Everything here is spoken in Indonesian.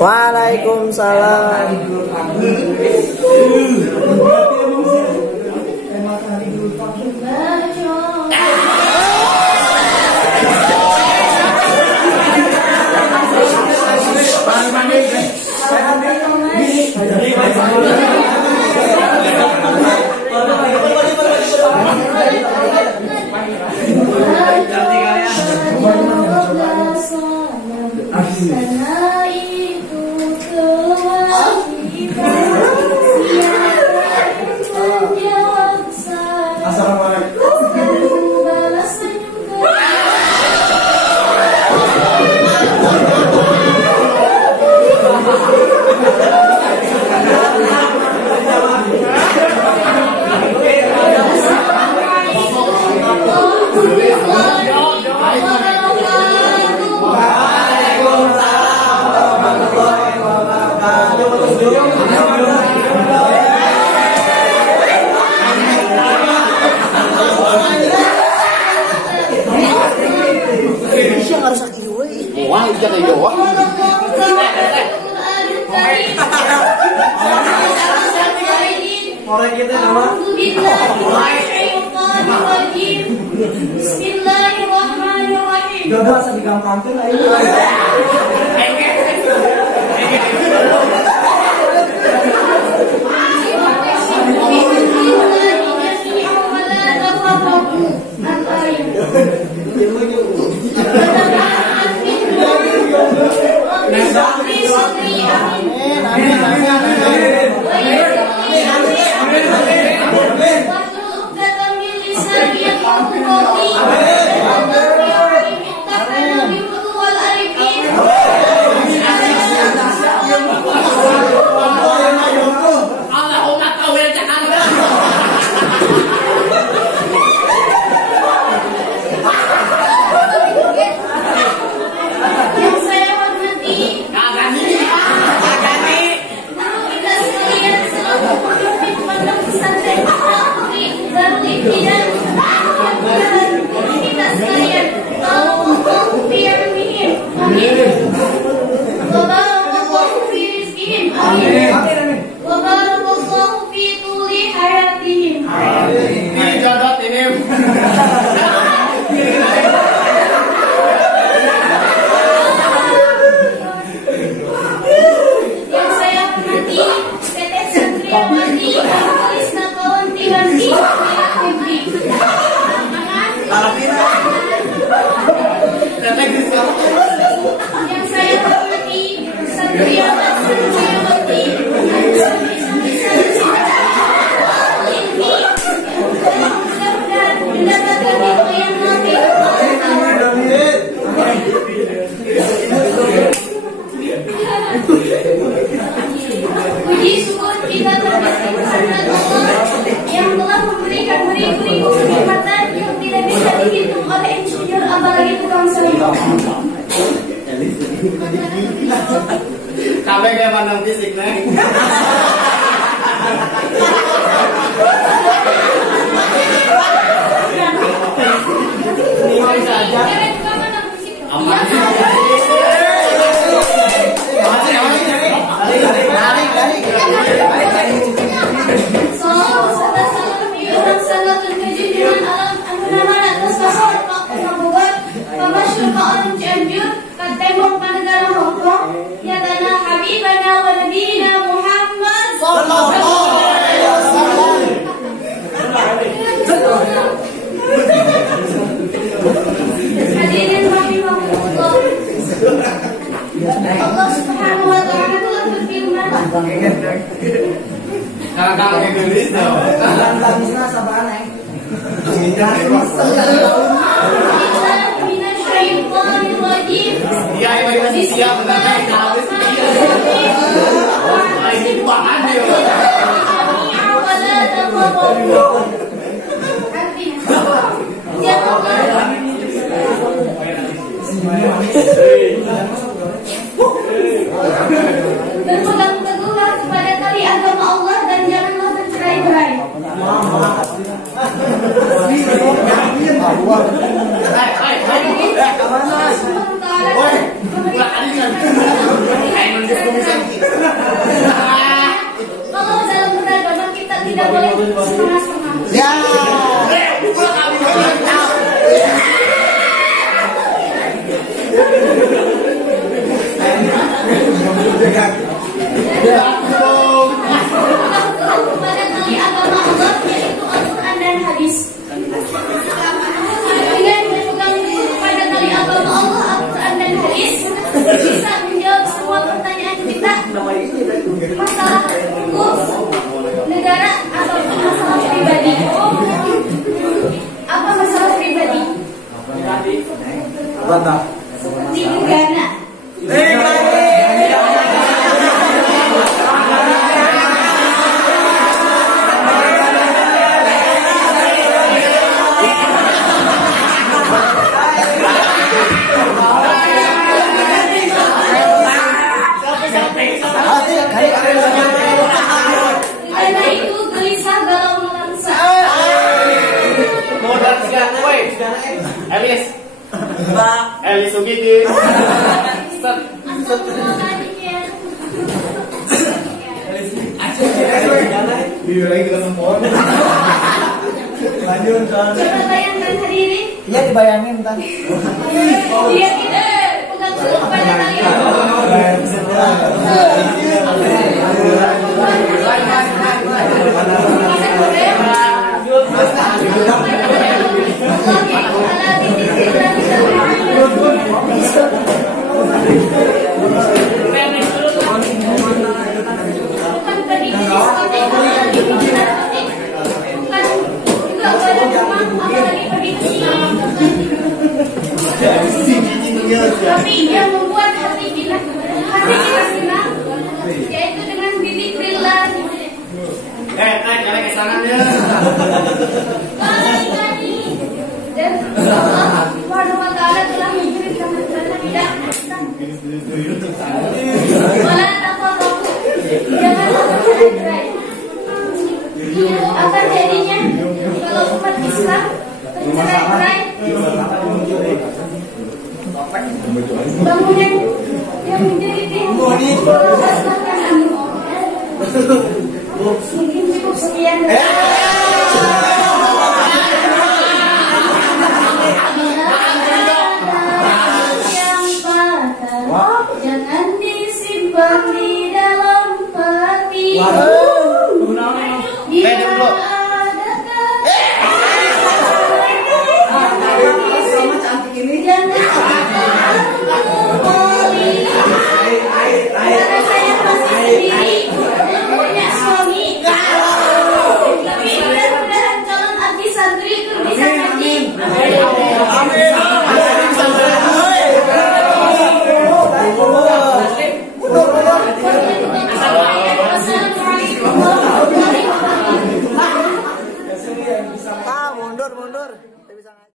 Waalaikumsalam. Bismillahirrahmanirrahim. Gak bisa digampangkan lah ini. Puji syukur kita terhadap Allah yang telah memberikan beribu-ribu kenikmatan yang tidak bisa dihitung oleh insinyur apalagi tukang sayur. Kabeh kayak mandang fisik nih. Ini saja. Aman. Allah Subhanahu wa ta'ala telah berfirman. Kakak Inggris dong. Langsung sabar nih. Iya, ini siap benar habis. Ini bahan dia. Berpegang teguhlah kepada tali agama Allah dan janganlah bercerai-berai. Kalau dalam beragama kita tidak boleh setengah-setengah. Ya. Kepada tali agama Allah yaitu Al-Quran dan hadis. Dengan berpegang teguh kepada tali agama Allah, Al-Quran dan hadis, bisa menjawab semua pertanyaan kita, masalah hukum negara ataupun masalah pribadi. Apa masalah pribadi? Seperti gegana. Karena itu gelisah galau melangsa. Modal tiga, woi. Elis. Elis Sugiti. Lanjut. Coba bayangkan hadirin, Iya dibayangin ntar. dia tidak pegang teguh pada tali bukan prediksi seperti yang bukan juga pada rumah apalagi prediksi, tapi yang membuat hati kita senang, yaitu dengan dzikrillah. Jangan kesanannya. Kali-kali dan Allah Subhanahu wa taala telah memberikan kita tidak wala taqarrabu, janganlah bercerai. Akan jadinya kalau umat Islam bercerai-berai, bangunan yang menjadi tiang mungkin cukup sekian.